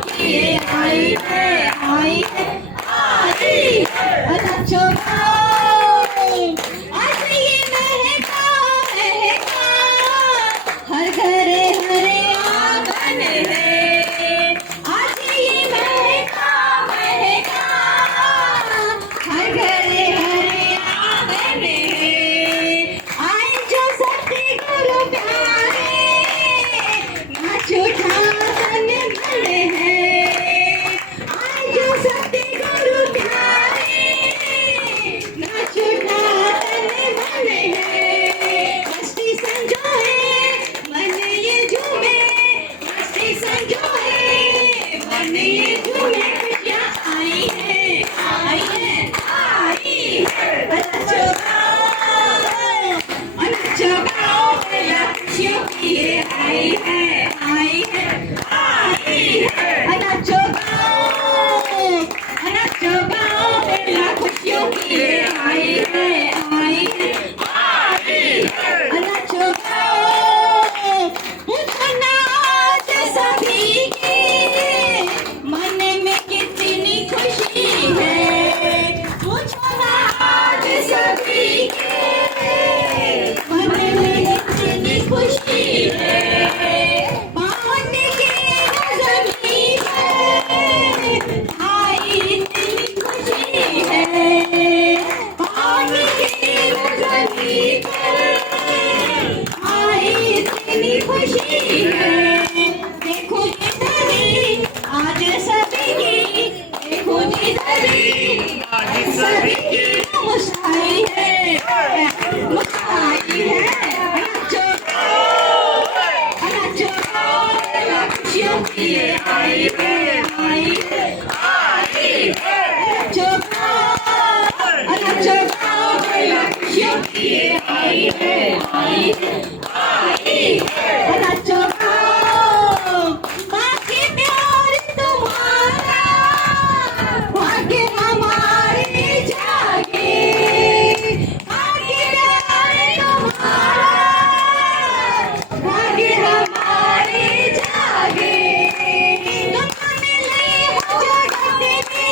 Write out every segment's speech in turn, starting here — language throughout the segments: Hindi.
की ये आई है, आई है, आई है। नाचो गाओ, आज ये महका महका, हर घरे हरे आंगन है। आज ये महका महका, हर घरे हरे आंगन है। आए जो सतगुरु प्यारे, नाचो ठाकन भले हैं। आए जो सतगुरु प्यारे, नाचो ठाकन भले हैं। मस्ती संजोए मन ये झूमे, मस्ती संजोए मन ये झूमे। खुशियाँ आई है, आई है, आई है। नाचो गाओ, नाचो गाओ, भैया खुशियों की ये आई है, आई है, आई है। नाचो गाओ, नाचो गाओ, भैया खुशियों की ये आई है, आई है, आई है। नाचो गाओ, पूछो ना आज सभी के मन में कितनी खुशी है। पूछो ना आज सभी के मन में कितनी खुशी है। पावन के जमीन है, आई इतनी खुशी है। पावन के जमीन है, आई इतनी खुशी है। देखो जिधरी आज सभी की, देखो जिधरी आज सभी की मुस्काई है, मुस्काई है। नाचो गाओ, नाचो गाओ, भैया खुशियों की ये आई है, आई है, आई है। नाचो गाओ, नाचो गाओ, भैया खुशियों की ये आई है, आई है, आई है। नाचो गाओ, बाकी प्यार तुम्हारा, भाग्य हमारे जागे। भाग्य प्यार तुम्हारा, भाग्य हमारे जागे। तुम मिले हो जगत में,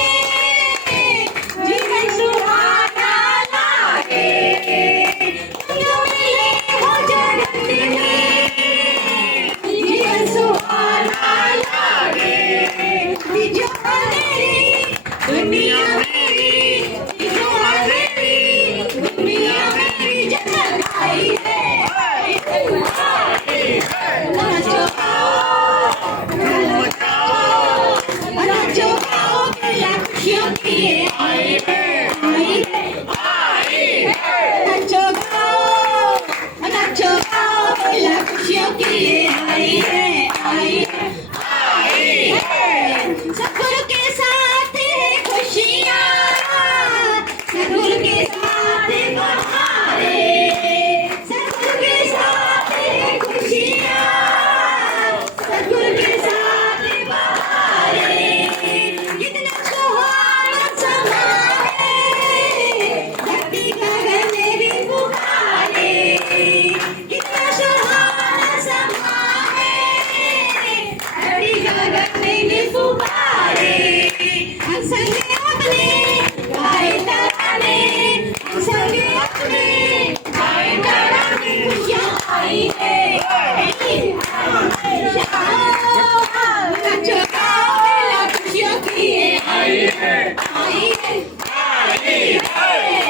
जीवन सुहाना लागे। तुम मिले हो जगत में, जीवन सुहाना लागे। जो अंधेरी दुनिया मेरी, जो अंधेरी दुनिया मेरी जगत आई है, आई है, आई है। नाचो गाओ, नाचो गाओ, भैया खुशियों की ये आई है, आई है, आई है। नाचो गाओ, नाचो गाओ, भैया खुशियों की ये आई है, आई है, आई है। सतगुरु के साथ है खुशियाँ, सतगुरु के साथ है बहारे। सतगुरु के साथ है खुशियाँ, सतगुरु के साथ है बहारे। कितना सुहाना समा है, धरती गगन में भी पुकारे। कितना सुहाना समा है, धरती गगन में भी पुकारे। हम संग अपने गाए तराने, हम संग अपने गाए तराने। खुशियाँ आई है, नाचो गाओ, भैया खुशियों की ये आई है, आई है, आई है।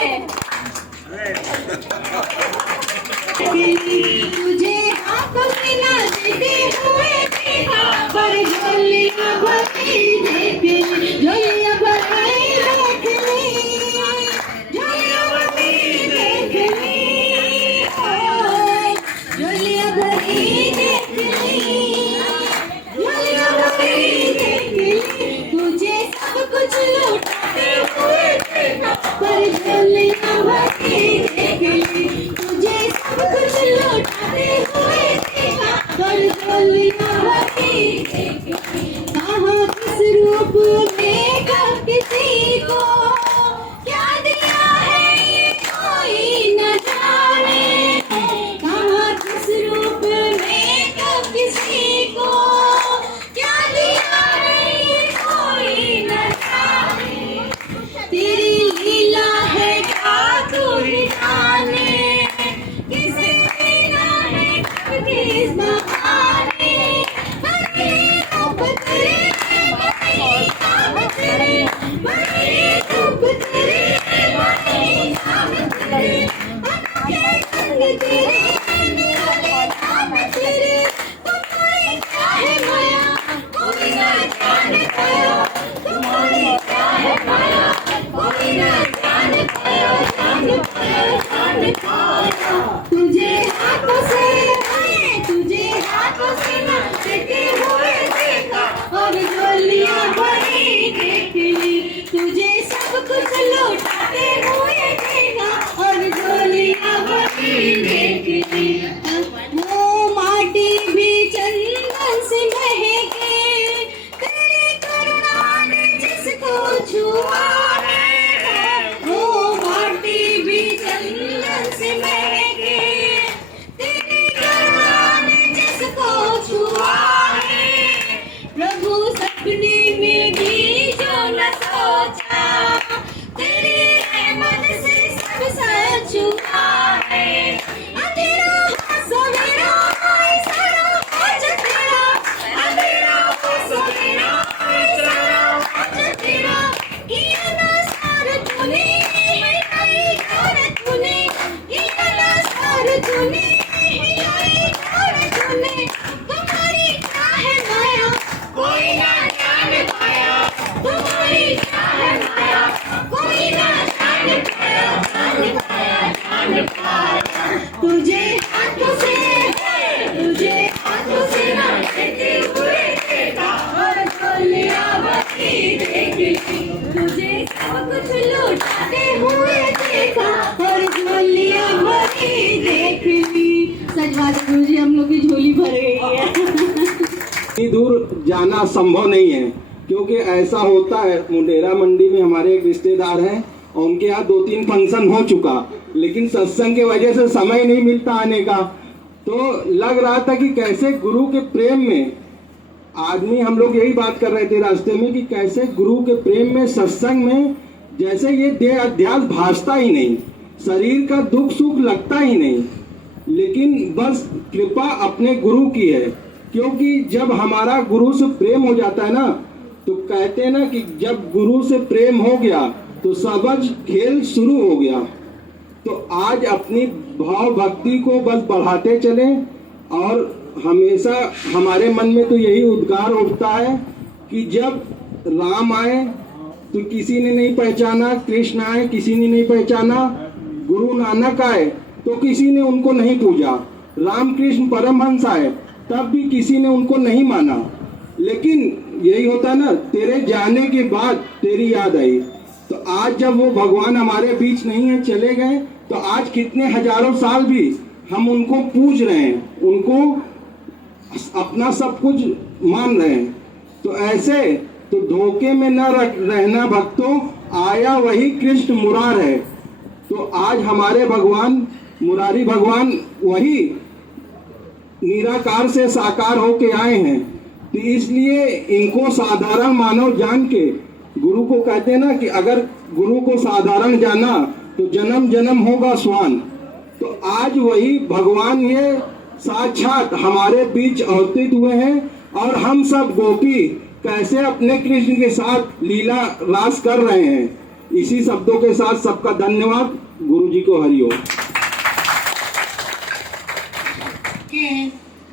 तुझे आंखों में ना देते हुए देखा, पर झोलियां भरी देखे, झोलियां भरी देखने, झोलियां भरी देखने, झोलियां भरी देखने, झोलियां भरी देखने। तुझे सब कुछ लौटाते हुए देखा, पर झोलियां भरी देखने। तुझे सब कुछ लौटाते हुए देखा, पर झोलियां भरी देखने। कहाँ किस रूप में कब किसी को क्या दिया है ये कोई न जाने। कहाँ किस रूप में कब किसी को क्या दिया है बड़ी धूप तेरे, बड़ी छाव तेरे, अनोखे रंग तेरे, निराले नाम तेरे, तुम्हारी क्या है माया, कोई ना जान पाया, तुम्हारी क्या है माया, कोई ना जान पाया, जान पाया, जान पाया। तुझे हाथों से नाचते हुए देखा और डोलियां भरी देख ली, तुझे सब कुछ लौटाते हुए देखा और डोलियां भरी देख ली। वो माटी भी चंदन से महके, तेरी करुणा ने जिसको छुआ है, वो माटी भी चंदन से महके, तेरी करुणा ने जिसको छुआ है। प्रभु सपने में भी जो न सोचा, तेरी रहमत से सब सच हुआ है। अंधेरा हो सवेरा सारा आज तेरा, अंधेरा हो सवेरा सारा आज तेरा, किया ना सार तूने है आई और तूने, किया ना सार तूने है आई और तूने, तुम्हारी क्या है माया, कोई ना जान पाया, तुम्हारी क्या है माया, कोई ना जान पाया, जान पाया, जान पाया। तुझे हाथों से नाचते हुए देखा और डोलियां भरी देख ली, तुझे सब कुछ लौटाते हुए देखा और डोलियां भरी देख ली। सच बात है गुरुजी, हम लोग की झोली भर गई है। इतनी दूर जाना संभव नहीं है, क्योंकि ऐसा होता है। मुंडेरा मंडी में हमारे एक रिश्तेदार हैं और उनके यहाँ 2-3 फंक्शन हो चुका, लेकिन सत्संग की वजह से समय नहीं मिलता आने का। तो लग रहा था कि कैसे गुरु के प्रेम में आदमी, हम लोग यही बात कर रहे थे रास्ते में कि कैसे गुरु के प्रेम में, सत्संग में जैसे ये देह अध्यास भासता ही नहीं, शरीर का दुख सुख लगता ही नहीं, लेकिन बस कृपा अपने गुरु की है। क्योंकि जब हमारा गुरु से प्रेम हो जाता है ना, तो कहते हैं ना कि जब गुरु से प्रेम हो गया तो सबज खेल शुरू हो गया। तो आज अपनी भाव भक्ति को बस बढ़ाते चले, और हमेशा हमारे मन में तो यही उद्गार उठता है कि जब राम आए तो किसी ने नहीं पहचाना, कृष्ण आए किसी ने नहीं पहचाना, गुरु नानक आए तो किसी ने उनको नहीं पूजा, रामकृष्ण परमहंस आए तब भी किसी ने उनको नहीं माना। लेकिन यही होता है ना, तेरे जाने के बाद तेरी याद आई। तो आज जब वो भगवान हमारे बीच नहीं है, चले गए, तो आज कितने हजारों साल भी हम उनको पूज रहे हैं, उनको अपना सब कुछ मान रहे हैं। तो ऐसे तो धोखे में न रहना भक्तों, आया वही कृष्ण मुरार है। तो आज हमारे भगवान मुरारी भगवान वही निराकार से साकार होके आए हैं। तो इसलिए इनको साधारण मानव जान के, गुरु को कहते हैं ना कि अगर गुरु को साधारण जाना तो जन्म जन्म होगा स्वान। तो आज वही भगवान ये साक्षात हमारे बीच अवतरित हुए हैं, और हम सब गोपी कैसे अपने कृष्ण के साथ लीला रास कर रहे हैं। इसी शब्दों के साथ सबका धन्यवाद। गुरु जी को हरिओम।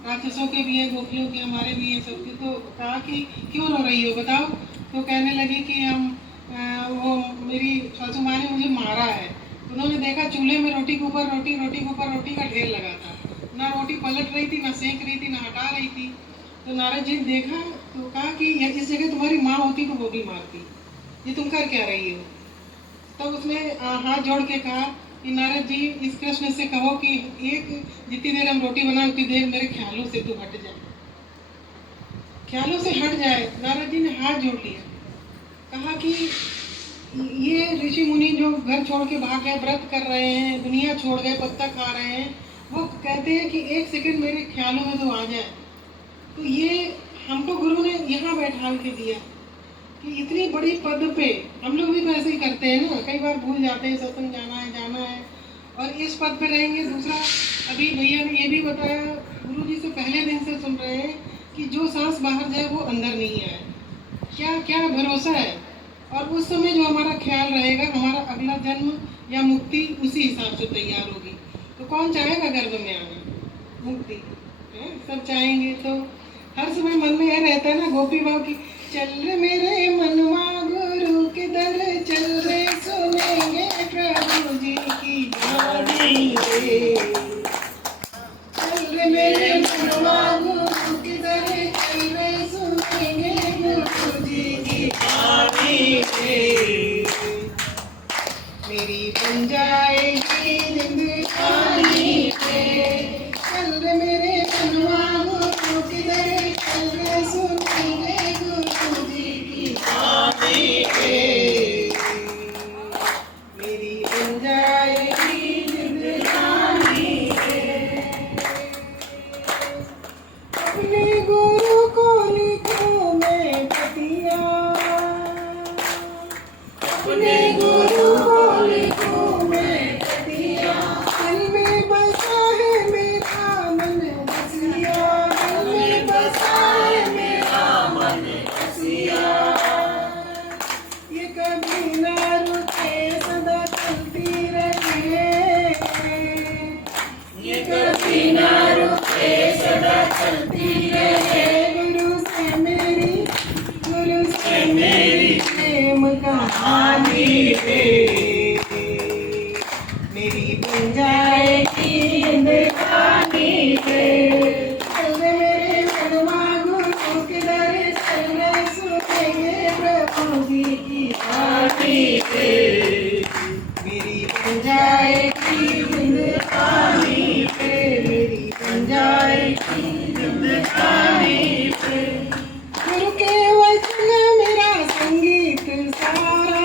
राक्षसों के भी हैं, गोपियों के, हमारे भी हैं, सबके। तो कहा कि क्यों रो रही हो बताओ। तो कहने लगी कि हम वो मेरी सासू माँ ने मुझे मारा है। उन्होंने देखा चूल्हे में रोटी के ऊपर रोटी, रोटी के ऊपर रोटी का ढेर लगा था, ना रोटी पलट रही थी, ना सेक रही थी, ना हटा रही थी। तो नारद जी ने देखा तो कहा कि इस जगह तुम्हारी माँ होती तो वो भी मारती, ये तुम कर क्या रही हो। तब उसने हाथ जोड़ के कहा कि नारद जी, इस कृष्ण से कहो कि एक जितनी देर हम रोटी बनाए उतनी देर मेरे ख्यालों से तू हट जाए, ख्यालों से हट जाए। नारद जी ने हाथ जोड़ लिया, कहा कि ये ऋषि मुनि जो घर छोड़ के भाग गए, व्रत कर रहे हैं, दुनिया छोड़ गए, पत्ता खा रहे हैं, वो कहते हैं कि एक सेकंड मेरे ख्यालों में तो आ जाए। तो ये हमको गुरु ने यहाँ बैठा के दिया कि इतनी बड़ी पद पे, हम लोग भी तो ऐसे ही करते हैं ना, कई बार भूल जाते हैं सत्संग जाना है, और इस पद पे रहेंगे। दूसरा, अभी भैया ने ये भी बताया, गुरु जी से पहले दिन से सुन रहे हैं कि जो सांस बाहर जाए वो अंदर नहीं आए। क्या क्या भरोसा है। और उस समय जो हमारा ख्याल रहेगा, हमारा अगला जन्म या मुक्ति उसी हिसाब से तैयार होगी। तो कौन चाहेगा गर्भ में आना, मुक्ति है? सब चाहेंगे। तो हर समय मन में यह रहता है ना, गोपी भाव की, चल रे मेरे मनवा गुरु के दर, चल रे सुनेंगे प्रभु जी की वाणी रे। चल रे मेरे मनवा गुरु के दर, चल रे सुनेंगे गुरु जी की वाणी रे। मेरी बन जाएगी जिंदगानी रे, चल रे मेरे मनवा गुरु के दर, चल रे सुनेंगे गुरु जी की वाणी रे। मेरी बन जाएगी जिंदगानी रे। अपने गुरु को लिखूं मैं पतिया, अपने गुरु को लिखूं मैं पतिया। दिल में बसा है मेरा मन बसिया, दिल में बसा है मेरा मन बसिया। ये कभी ना रुके सदा चलती रहे, ये कभी ना रुके सदा चलती रहे। गुरु से मेरी प्रेम कहानी रे। मेरी बन जाएगी जिंदगानी रे। चल रे मेरे मनवा गुरु के दर, चल रे सुनेंगे प्रभु जी की वाणी रे। मेरी बन जाएगी जिंदगानी रे, मेरी बन जाएगी जिंदगानी रे। गुरु के वचन मेरा संगीत सारा,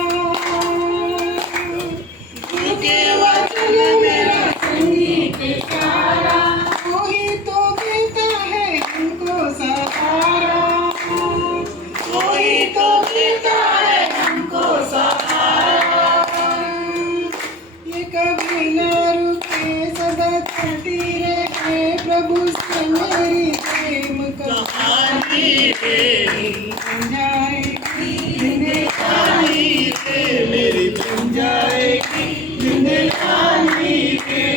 गुरु के वचन मेरा संगीत सारा। कोई तो देता है हमको सहारा, कोई तो देता है हमको सहारा। ये कभी न रुके सदा चलती रहे, प्रभु से मेरी प्रेम कहानी रे। बन जाएगी जिंदगानी रे, मेरी बन जाएगी जिंदगानी रे।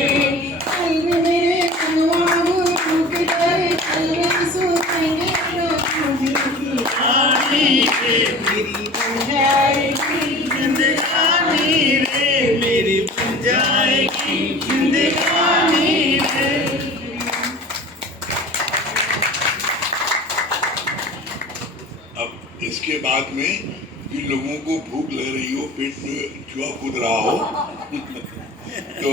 चल रे मेरे मनवा गुरु के दर, चल रे सुनेंगे प्रभु जी की वाणी रे। मेरी बन जाएगी जिंदगानी रे, मेरी बन जाएगी जिंदगानी रे। अब इसके बाद में जिन लोगों को भूख लग रही हो, पेट में चूहा कूद रहा हो तो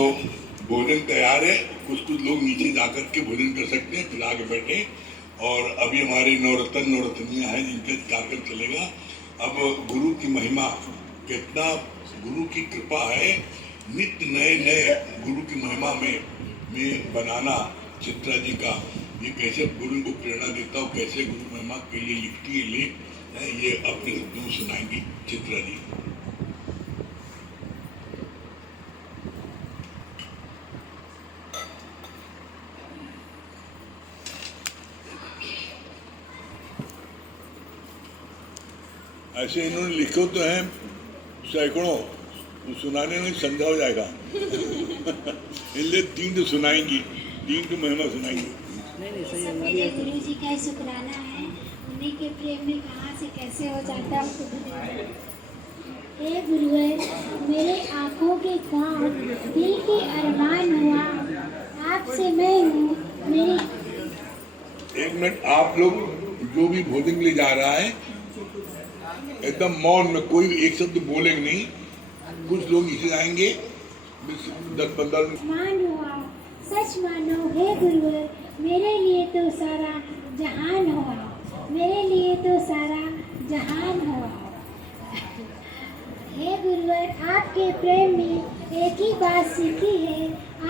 भोजन तैयार है। कुछ लोग नीचे जाकर के भोजन कर सकते हैं, फिर आगे बैठे। और अभी हमारे नवरत्नियां हैं जिनका कार्यक्रम चलेगा। अब गुरु की महिमा, कितना गुरु की कृपा है, नित्य नए नए गुरु की महिमा में बनाना। चित्रा जी का ये कैसे गुरु को प्रेरणा देता हो, कैसे गुरु महिमा के लिए लिखती है लेख, ये अपने शब्दों में सुनाएंगी चित्रा जी। ऐसे इन्होंने लिखो तो हैं सैकड़ों, तो सुनाने में संध्या हो जाएगा इसलिए 3 तो सुनाएंगी, 3 तो महिमा सुनाएंगी। सब मेरे गुरु जी का शुक्राना है, उन्हीं के प्रेम में कहाँ से कैसे हो जाता है। हे गुरुवर, मेरे आँखों के ख्वाब, दिल के अरमान हुआ, आपसे मैं हूँ मेरी। 1 मिनट, आप लोग जो भी भोजन के लिए जा रहा है एकदम मौन में, कोई एक शब्द बोलेंगे नहीं। कुछ लोग इसे आएंगे 10-15 मिनट। मान हुआ, सच मानो हे गुरुवर, मेरे लिए तो सारा जहान हुआ, मेरे लिए तो सारा जहान हुआ। हे गुरुवर, आपके प्रेम में एक ही बात सीखी है,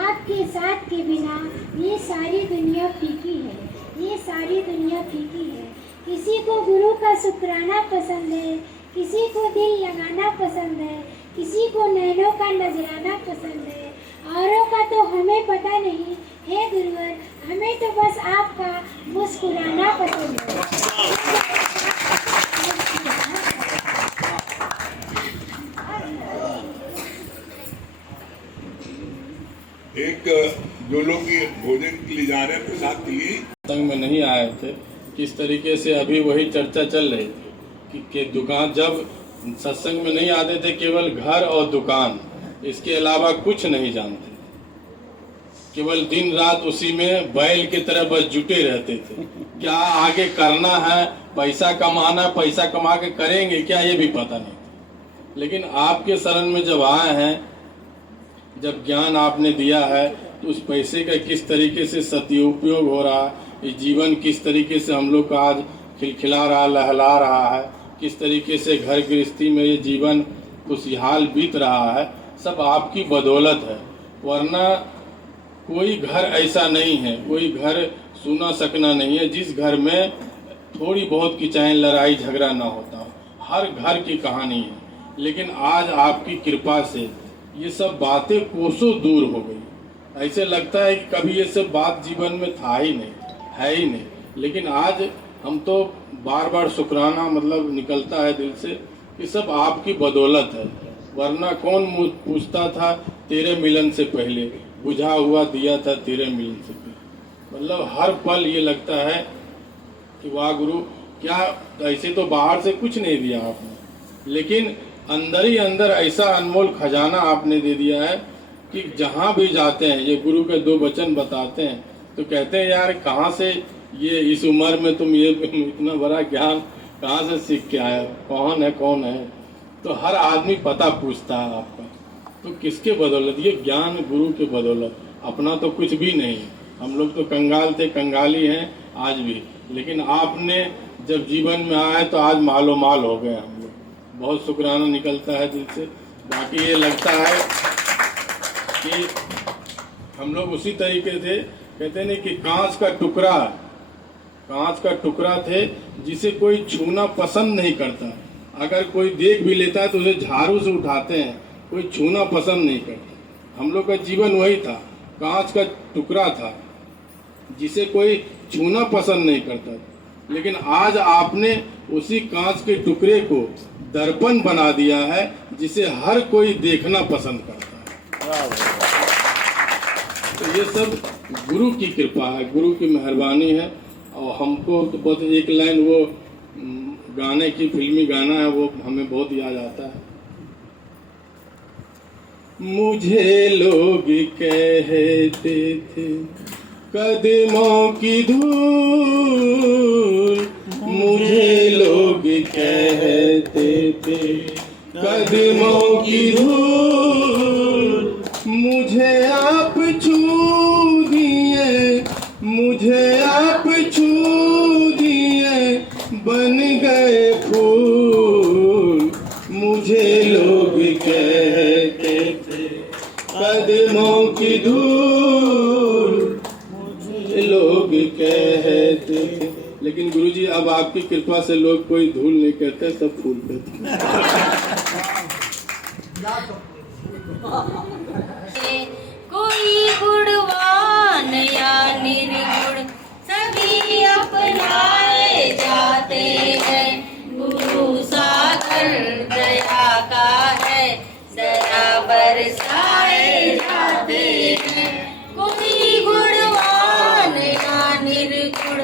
आपके साथ के बिना ये सारी दुनिया फीकी है, ये सारी दुनिया फीकी है। किसी को गुरु का शुक्राना पसंद है, किसी को दिल लगाना पसंद है, किसी को नैनों का नजराना पसंद है, औरों का तो हमें पता नहीं। हे गुरुवर, हमें तो बस आपका मुस्कुराना पसंद है। एक जो लोग ये भोजन के लिए जा रहे हैं प्रसाद के लिए सत्संग में नहीं आए थे, किस तरीके से अभी वही चर्चा चल रही थी कि दुकान जब सत्संग में नहीं आते थे, केवल घर और दुकान, इसके अलावा कुछ नहीं जानते, केवल दिन रात उसी में बैल की तरह बस जुटे रहते थे। क्या आगे करना है, पैसा कमाना, पैसा कमा के करेंगे क्या, ये भी पता नहीं था। लेकिन आपके शरण में जब आए हैं, जब ज्ञान आपने दिया है, तो उस पैसे का किस तरीके से सदुपयोग हो रहा है, ये जीवन किस तरीके से हम लोग का आज खिलखिला रहा, लहला रहा है, किस तरीके से घर गृहस्थी में ये जीवन खुशहाल बीत रहा है, सब आपकी बदौलत है। वरना कोई घर ऐसा नहीं है, कोई घर सुना सकना नहीं है जिस घर में थोड़ी बहुत की चाहे लड़ाई झगड़ा ना होता हो। हर घर की कहानी है, लेकिन आज आपकी कृपा से ये सब बातें कोसों दूर हो गई। ऐसे लगता है कि कभी ये सब बात जीवन में था ही नहीं, है ही नहीं, लेकिन आज हम तो बार बार शुक्राना मतलब निकलता है दिल से कि सब आपकी बदौलत है। वरना कौन पूछता था तेरे मिलन से पहले, बुझा हुआ दिया था तेरे मिलन से पहले। मतलब हर पल ये लगता है कि वाह गुरु, क्या ऐसे तो बाहर से कुछ नहीं दिया आपने, लेकिन अंदर ही अंदर ऐसा अनमोल खजाना आपने दे दिया है कि जहाँ भी जाते हैं, ये गुरु के 2 वचन बताते हैं तो कहते हैं यार कहाँ से ये इस उम्र में तुम ये इतना बड़ा ज्ञान कहाँ से सीख के आए, कौन है। तो हर आदमी पता पूछता है आपका, तो किसके बदौलत, ये ज्ञान गुरु के बदौलत, अपना तो कुछ भी नहीं। हम लोग तो कंगाल थे, कंगाली हैं आज भी, लेकिन आपने जब जीवन में आए तो आज मालो माल हो गए हम लोग। बहुत शुक्राना निकलता है दिल से। बाकी ये लगता है कि हम लोग उसी तरीके से कहते नहीं कि कांच का टुकड़ा थे जिसे कोई छूना पसंद नहीं करता। अगर कोई देख भी लेता है तो उसे झाड़ू से उठाते हैं, कोई छूना पसंद नहीं करता। हम लोग का जीवन वही था, कांच का टुकड़ा था जिसे कोई छूना पसंद नहीं करता। लेकिन आज आपने उसी कांच के टुकड़े को दर्पण बना दिया है जिसे हर कोई देखना पसंद करता है। तो ये सब गुरु की कृपा है, गुरु की मेहरबानी है। और हमको तो बहुत एक लाइन वो गाने की, फिल्मी गाना है, वो हमें बहुत याद आता है। मुझे लोग कहते थे कदमों की धूल, मुझे लोग कहते थे कदमों की धूल, मुझे आप छू दिए, मुझे आप छू दिए, बन गए फूल। मुझे लोग कहते थे कदमों की धूल, मुझे लोग कहते थे। लेकिन गुरुजी अब आपकी कृपा से लोग कोई धूल नहीं कहते, सब फूल कहते। कोई गुणवान या निर्गुण सभी अपनाए जाते हैं। गुरु सागर दया का है, दया बरसाए जाते हैं। कोई गुणवान या निर्गुण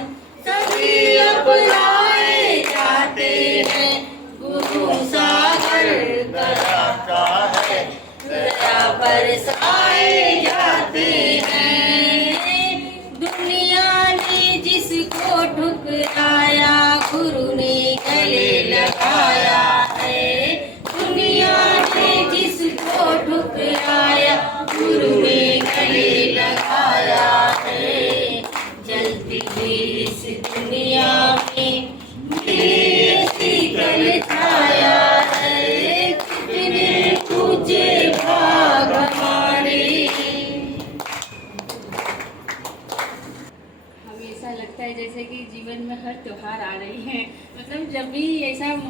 सभी अपनाए जाते हैं। गुरु सागर दया का है, दया बरसाए जाते हैं। दुनिया ने जिसको ठुकराया, गुरु ने गले लगाया है। दुनिया ने जिसको ठुकराया, गुरु ने गले लगाया है। जलती हुई इस दुनिया में शीतल छाया है। कितने ऊंचे भाग हमारे। हमेशा लगता है जैसे कि जीवन में हर त्योहार आ रही है। मतलब जब भी ऐसा हम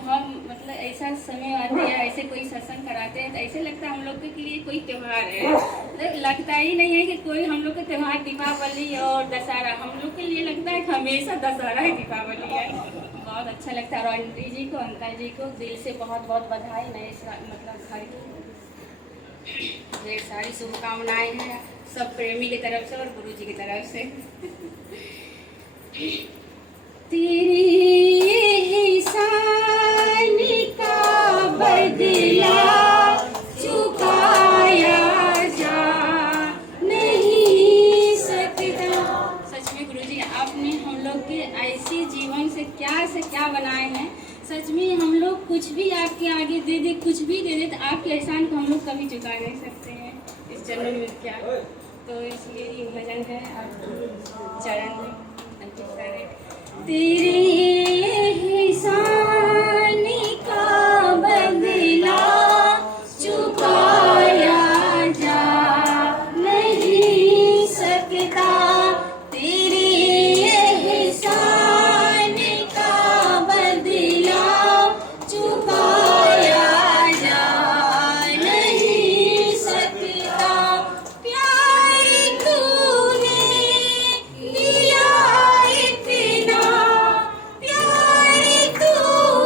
मतलब ऐसा समय आते हैं, ऐसे कोई सत्संग कराते हैं, तो ऐसे लगता है हम लोग के लिए कोई त्योहार है। मतलब लगता ही नहीं है कि कोई हम लोग का त्योहार दीपावली और दशहरा, हम लोग के लिए लगता है कि हमेशा दशहरा ही दीपावली है। बहुत अच्छा लगता है। और आंटी जी को, अंकल जी को दिल से बहुत बहुत बधाई। नए मतलब घर की ढेर सारी शुभकामनाएं हैं। सब प्रेमी की तरफ से और गुरु जी की तरफ से। तेरे एहसान का बदला चुकाया जा नहीं सकता। सच में गुरु जी आपने हम लोग के ऐसे जीवन से क्या बनाए हैं। सच में हम लोग कुछ भी आपके आगे दे दे, कुछ भी दे दे, तो आपके एहसान को हम लोग कभी चुका नहीं सकते हैं इस जन्म में क्या। तो इसलिए ये भजन है आपके चरण में अंकित करे। तेरे एहसान का बदला चुकाया जा नहीं सकता। तेरे एहसान का बदला चुकाया जा नहीं सकता। प्यार तूने दिया इतना, प्यार तूने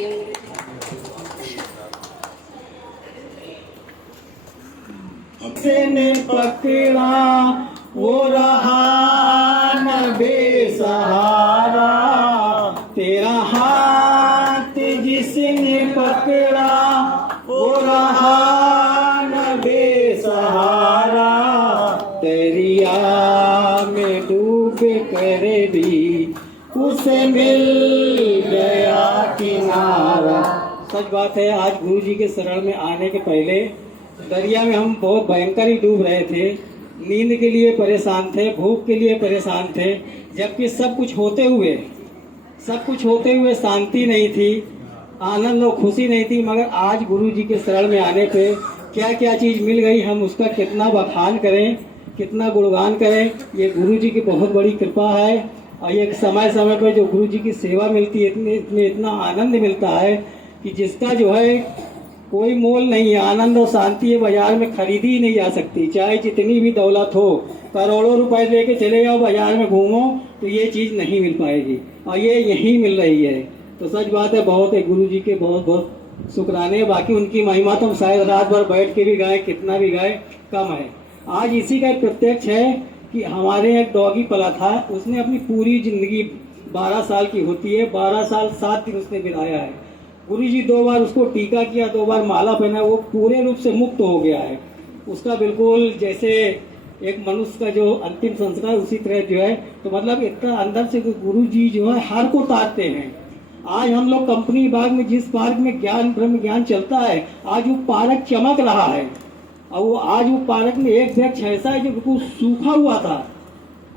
हरिओम गुरु जी। ने पकड़ा वो रहा न बेसहारा, तेरा हाथ जिसने पकड़ा वो रहा न बेसहारा, दरिया में डूब कर भी उसे मिल गया किनारा। सच बात है, आज गुरु जी के शरण में आने के पहले दरिया में हम बहुत भयंकर ही डूब रहे थे, नींद के लिए परेशान थे, भूख के लिए परेशान थे, जबकि सब कुछ होते हुए शांति नहीं थी, आनंद और खुशी नहीं थी। मगर आज गुरु जी के शरण में आने पे क्या क्या चीज़ मिल गई, हम उसका कितना बखान करें, कितना गुणगान करें। ये गुरु जी की बहुत बड़ी कृपा है। और ये समय समय पर जो गुरु जी की सेवा मिलती है, इतना आनंद मिलता है कि जिसका जो है कोई मोल नहीं है। आनंद और शांति बाजार में खरीदी ही नहीं जा सकती, चाहे जितनी भी दौलत हो, करोड़ों रुपए लेके चले जाओ बाजार में घूमो तो ये चीज़ नहीं मिल पाएगी, और ये यहीं मिल रही है। तो सच बात है, बहुत है गुरु जी के बहुत बहुत शुक्राने। बाकी उनकी महिमा तो हम शायद रात भर बैठ के भी गाए, कितना भी गाए कम है। आज इसी का प्रत्यक्ष है कि हमारे एक डॉगी पला था, उसने अपनी पूरी जिंदगी 12 साल की होती है, 12 साल 7 दिन उसने बिताया है। गुरु जी 2 बार उसको टीका किया, 2 बार माला पहना, वो पूरे रूप से मुक्त हो गया है। उसका बिल्कुल जैसे एक मनुष्य का जो अंतिम संस्कार उसी तरह जो है, तो मतलब इतना अंदर से गुरु जी जो है हर को तारते हैं। आज हम लोग कंपनी बाग में जिस पार्क में ज्ञान ब्रह्म ज्ञान चलता है, आज वो पार्क चमक रहा है। और वो आज वो पार्क में एक वृक्ष ऐसा है जो बिल्कुल सूखा हुआ था,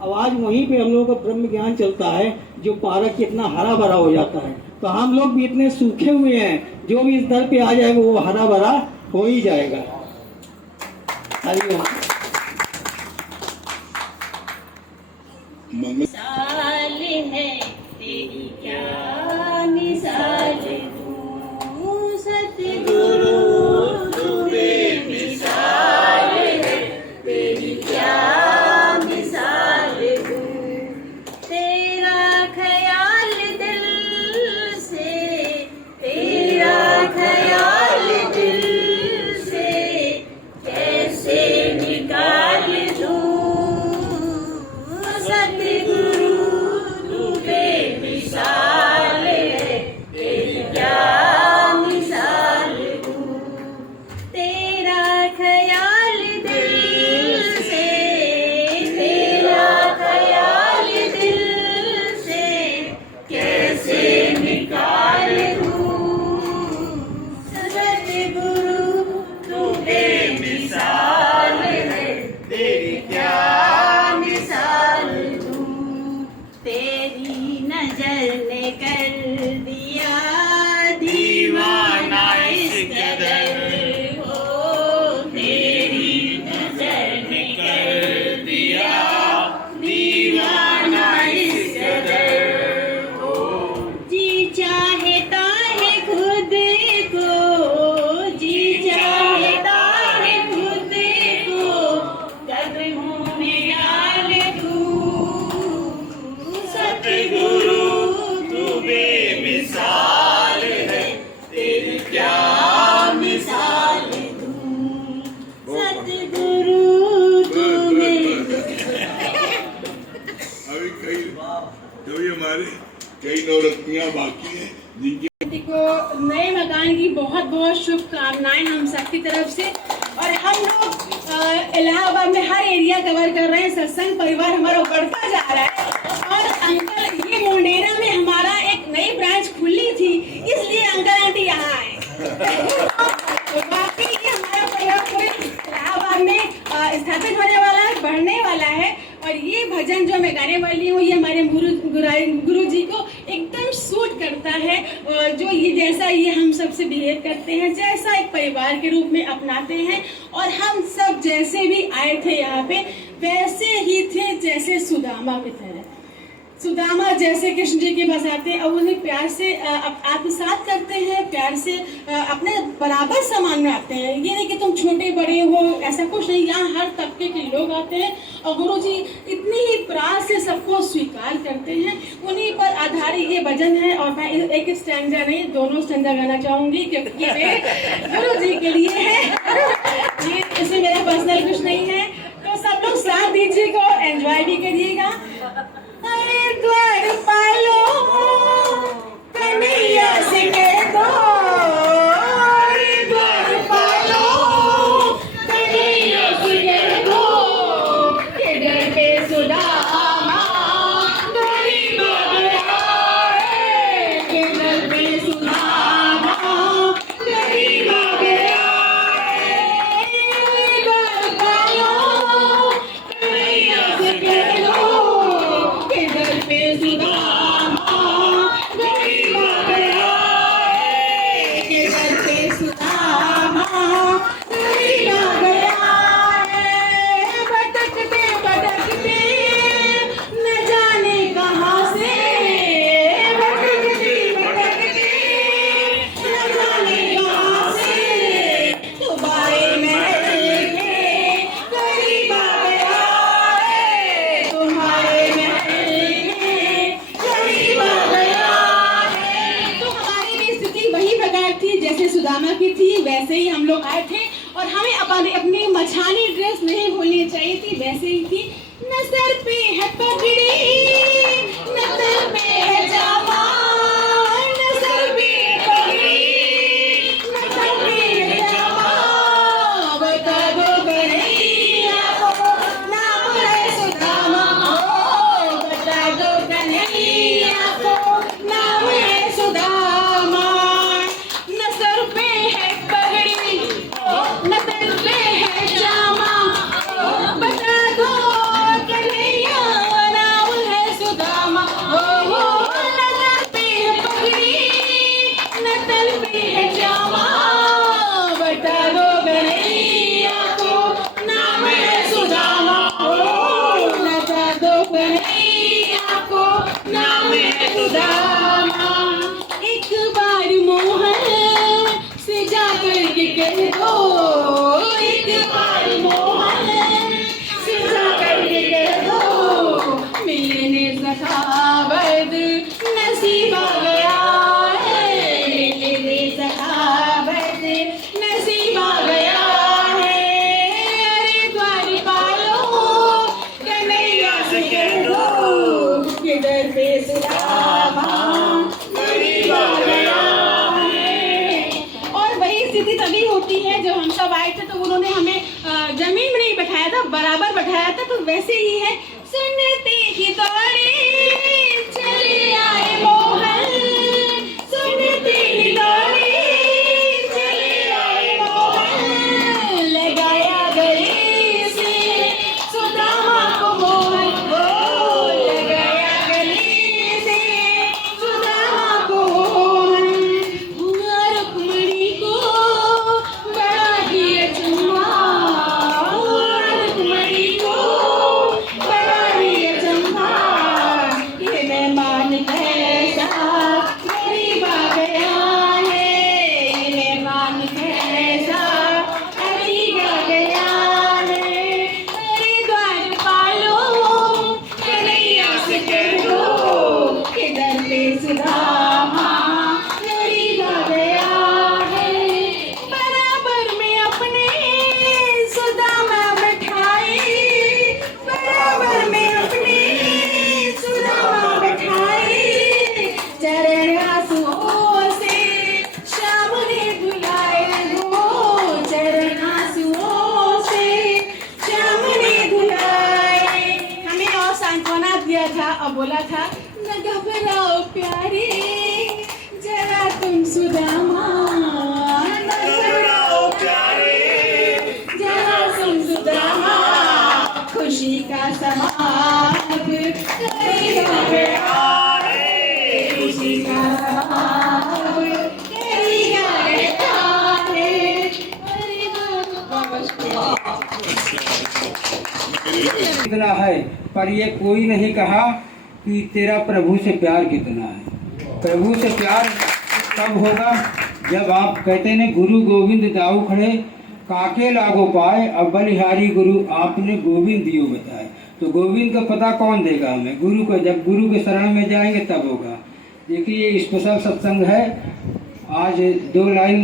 अब आज वहीं पे हम लोगों का ब्रह्म ज्ञान चलता है, जो पार्क कितना हरा भरा हो जाता है। तो हम लोग भी इतने सूखे हुए हैं, जो भी इस दर पे आ जाएगा वो हरा भरा हो ही जाएगा। हरिओम। मिसाल है तेरी क्या मिसाल दूं, सतगुरु तू बेमिसाल है, तेरी क्या मिसाल दूं, तेरा ख्याल दिल से, तेरा ख्याल दिल से कैसे निकाल दूं, सतगुरु तू बेमिसाल है, तेरी क्या मिसाल दूं, तेरा ख्याल दिल से, तेरा ख्याल दिल से कैसे निकाल दूं, सतगुरु तू बेमिसाल है, तेरी क्या मिसाल दूं, तेरी नजर ने कर दिया दीवाना इस कदर, हो तेरी नजर ने कर दिया दीवाना इस कदर, हो जी चाहता है खुद को, जी चाहता है खुद को कदमों में डाल दूं, सतगुरु तू बेमिसाल है, तेरी क्या मिसाल दूं, सतगुरु तू अभी हमारे कई नवरत्नियां बाकी हैं जिनकी को नए मकान की बहुत बहुत शुभकामनाएं हम सबकी तरफ से। और हम लोग इलाहाबाद में हर एरिया कवर कर रहे हैं, सत्संग परिवार हमारा बढ़ता जा रहा है। और अंकल, ये मुंडेरा में हमारा एक नई ब्रांच खुली थी, इसलिए अंकल आंटी यहाँ आए। बाकी ये हमारा परिवार पूरे इलाहाबाद में स्थापित होने वाला है, बढ़ने वाला है। और ये भजन जो मैं गाने वाली हूँ, ये हमारे गुरु जी को एकदम सूट करता है। और जो ये जैसा ये हम सबसे बिहेव करते हैं, जैसा एक परिवार के रूप में अपनाते हैं, और हम सब जैसे भी आए थे यहाँ पे वैसे ही थे जैसे सुदामा की तरह। सुदामा जैसे कृष्ण जी के पास आते हैं और उन्हें प्यार से आत्मसात करते हैं, प्यार प्यार से अपने बराबर सम्मान में आते हैं। ये नहीं कि तुम छोटे बड़े हो, ऐसा कुछ नहीं। यहाँ हर तबके के लोग आते हैं और गुरु जी इतनी ही प्यार से सबको स्वीकार करते हैं। उन्हीं पर आधारित ये भजन है और मैं एक स्टैंजा नहीं, दोनों स्टैंजा गाना चाहूंगी क्योंकि ये गुरु जी के लिए है। ये इसमें मेरा पर्सनल कुछ नहीं है। तो सब लोग साथ दीजिएगा और एंजॉय भी करिएगा। अरे द्वार पालो कन्हैया से कह दो, अरे द्वार पालो कन्हैया से कह दो, के डर पे सुदामा गरीब गया है, के डर पे सुदामा गरीब गया है। द्वार पालो कन्हैया से कह दो, के डर पे सुदामा गरीब गया है, के डर पे सुदामा गरीब गया है। भटकते भटकते न जाने कहाँ से, भटकते भटकते न जाने कहाँ से, तुम्हारे महल के करीब आ गया है, तुम्हारे महल के करीब आ गया है। तो हमारी भी स्थिति वही प्रकार थी जैसे सुदामा की थी, वैसे ही हम लोग आए थे और हमें अपनी मछानी ड्रेस नहीं भूलनी चाहिए थी, वैसे ही थी। न सर पे है पगड़ी, न सर पे है जामा, न सर पे है पगड़ी, न सर पे है जामा, बता दो कन्हैया को नाम है सुदामा, ओ बता दो कन्हैया को नाम है सुदामा। न सर पे है पगड़ी, न सर पे है जामा, बता दो कन्हैया नाम है सुदामा। न सर पे है पगड़ी, न सर पे है जामा, बता दो कन्हैया को नाम है सुदामा, बता दो कन्हैया को नाम है सुदामा। एक बार मोहन से जा करके कह दो, एक बार मोहन से जा करके कह दो, मिलने सखावत नसीब आ गया है, मिलने सखावत नसीब आ गया है। अरे द्वार पालो कन्हैया से कह दो, के डर पे सुदामा गरीब आ गया है। और वही स्थिति तभी होती है जब हम सब आए थे तो उन्होंने हमें जमीन में नहीं बैठाया था, बराबर बैठाया था। तो वैसे ही है, सुनते ही दौड़े चले आए मोहन, सुनते ही दौड़े चले आए मोहन, लगाया गले से सुदामा को मोहन, ओ लगाया गले से सुदामा को मोहन। रुक्मणी को बड़ा ही अचंभा, रुक्मणी को बड़ा ही अचंभा, ये मेहमान कैसा गरीब आ गया है, ये मेहमान कैसा गरीब आ गया है। अरे द्वार पालो कन्हैया से कह दो, के दर पे सुदामा गरीब आ गया है। बराबर में अपने सुदामा बैठाए, बराबर में अपने सुदामा बैठाए, चरण आंसुओं से श्याम ने धुलाए हो, चरण आंसुओं से श्याम ने धुलाए। हमें और सांत्वना दिया था और बोला था, न घबराओ प्यारे जरा तुम सुदामा, न घबराओ प्यारे जरा तुम सुदामा, खुशी का समा अब करीब आ गया है, खुशी का समा अब करीब आ गया है। अरे कितना है, पर ये कोई नहीं कहा कि तेरा प्रभु से प्यार कितना है। प्रभु से प्यार तब होगा जब आप कहते ने गुरु गोविंद दाऊ खड़े काके लागो पाए, अब बलिहारी गुरु आपने गोविंद दियो बताए। तो गोविंद का पता कौन देगा हमें? गुरु का, जब गुरु के शरण में जाएंगे तब होगा। देखिए ये स्पेशल सत्संग है। आज 2 लाइन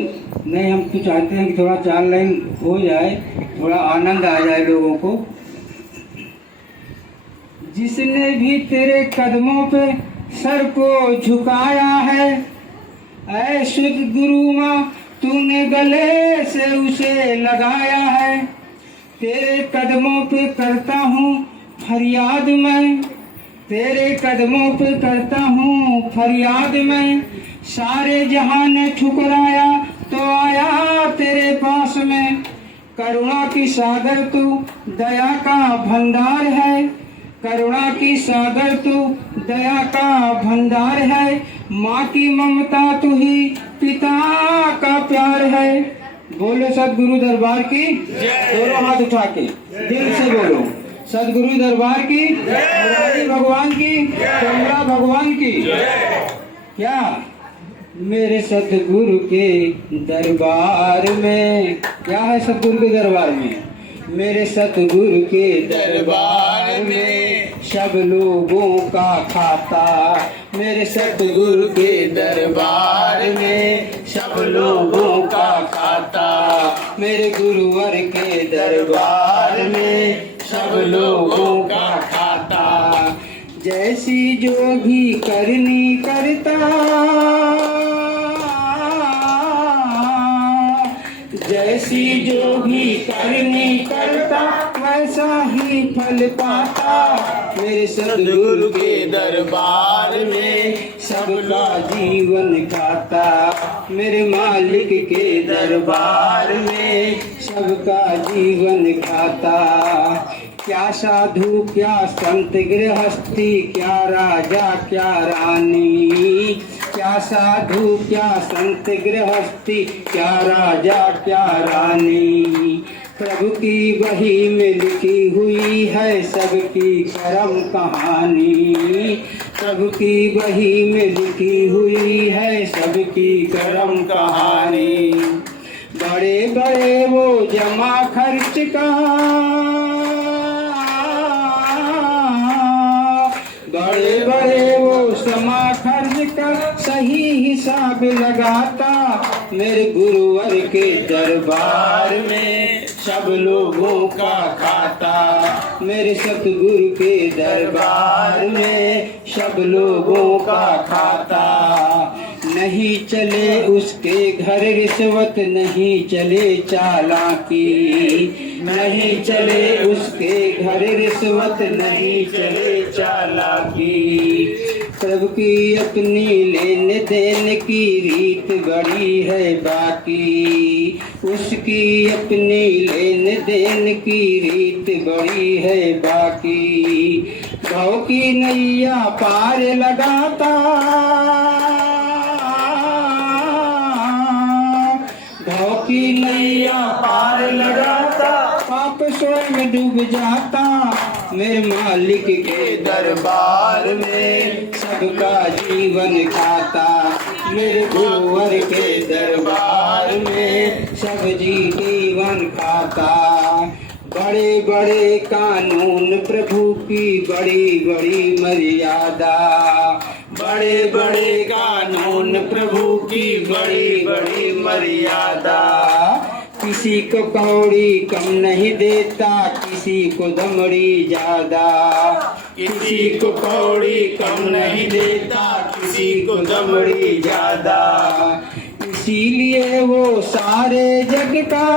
नहीं, हम तो चाहते हैं कि थोड़ा 4 लाइन हो जाए, थोड़ा आनंद आ जाए लोगों को। जिसने भी तेरे कदमों पे सर को झुकाया है, ऐ शुद्ध गुरु माँ तूने गले से उसे लगाया है। तेरे कदमों पे करता हूँ फरियाद मैं, तेरे कदमों पे करता हूँ फरियाद मैं। सारे जहां ने ठुकराया तो आया तेरे पास में। करुणा की सागर तू दया का भंडार है, करुणा की सागर तू दया का भंडार है। माँ की ममता तू ही पिता का प्यार है। बोलो सदगुरु दरबार की, दोनों हाथ उठा के दिल से बोलो सदगुरु दरबार की, मुरारी भगवान की, कमला भगवान की। क्या मेरे सतगुरु के दरबार में, क्या है सतगुरु के दरबार में? मेरे सतगुरु के दरबार में सब लोगों का खाता। मेरे सतगुरु के दरबार में सब लोगों का खाता। मेरे गुरुवर के दरबार में सब लोगों का खाता। जैसी जो भी करनी करता, जैसी जो भी करनी करता वैसा ही फल पाता। मेरे सद्गुरु के दरबार में सबका जीवन खाता। मेरे मालिक के दरबार में सबका जीवन खाता। क्या साधु क्या संत गृहस्थी, क्या राजा क्या रानी। क्या साधु क्या संत गृहस्थी, क्या राजा क्या रानी। प्रभु की वही में लिखी हुई है सबकी कर्म कहानी। प्रभु की वही में लिखी हुई है सबकी कर्म कहानी। बड़े बड़े वो जमा खर्च का, बड़े बड़े वो समा खर्च का सही हिसाब लगाता। मेरे गुरुवर के दरबार में सब लोगों का खाता। मेरे सतगुरु के दरबार में सब लोगों का खाता। नहीं चले उसके घर रिश्वत, नहीं चले चालाकी। नहीं चले उसके घर रिश्वत, नहीं चले चालाकी। प्रभु की अपनी लेन देन की रीत बड़ी है बाकी। उसकी अपनी लेन देन की रीत बड़ी है बाकी। भाव की नैया पार लगाता, भाव की नैया पार लगाता। पाप स्वयं डूब जाता। मेरे मालिक के दरबार में सबका जीवन खाता। मेरे गुरुवर के दरबार में सब जीवन खाता। बड़े बड़े कानून प्रभु की बड़ी बड़ी मर्यादा। बड़े बड़े कानून प्रभु की बड़ी बड़ी मर्यादा। किसी को कौड़ी कम नहीं देता, किसी को दमड़ी ज्यादा। किसी को कौड़ी कम नहीं देता, किसी को दमड़ी ज्यादा। इसीलिए वो सारे जग का,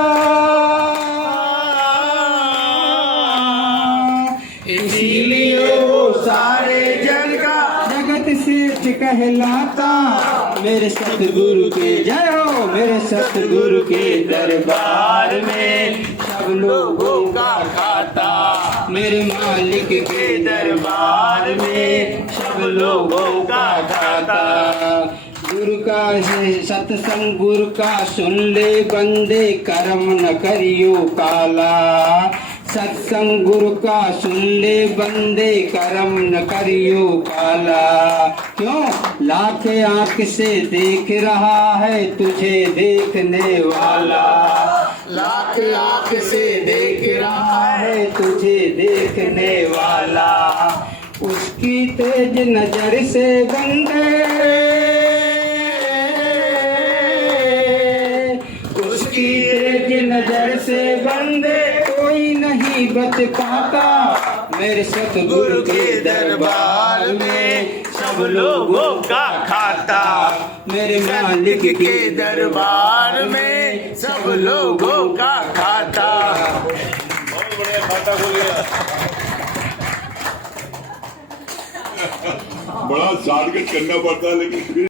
इसीलिए वो सारे जग का जगत श्रेष्ठ कहलाता। मेरे सतगुरु के जय हो। मेरे सतगुरु के दरबार में सब लोगों का खाता। मेरे मालिक के दरबार में सब लोगों का खाता। गुरु का सत्संग गुरु का सुन ले बंदे, कर्म न करियो काला। सत्संग गुरु का सुन ले बंदे, करम न करियो काला। क्यों? लाख आंख से देख रहा है तुझे देखने वाला, लाख आंख से देख रहा है तुझे देखने वाला। उसकी तेज नजर से बंदे, उसकी तेज नजर से बंदे कोई नहीं बच पाता। मेरे सतगुरु के दरबार में सब लोगों का खाता, मेरे मालिक के दरबार में सब लोगों का खाता। बहुत बढ़िया खाता बोलिए। बड़ा शॉर्टकट करना पड़ता है लेकिन फिर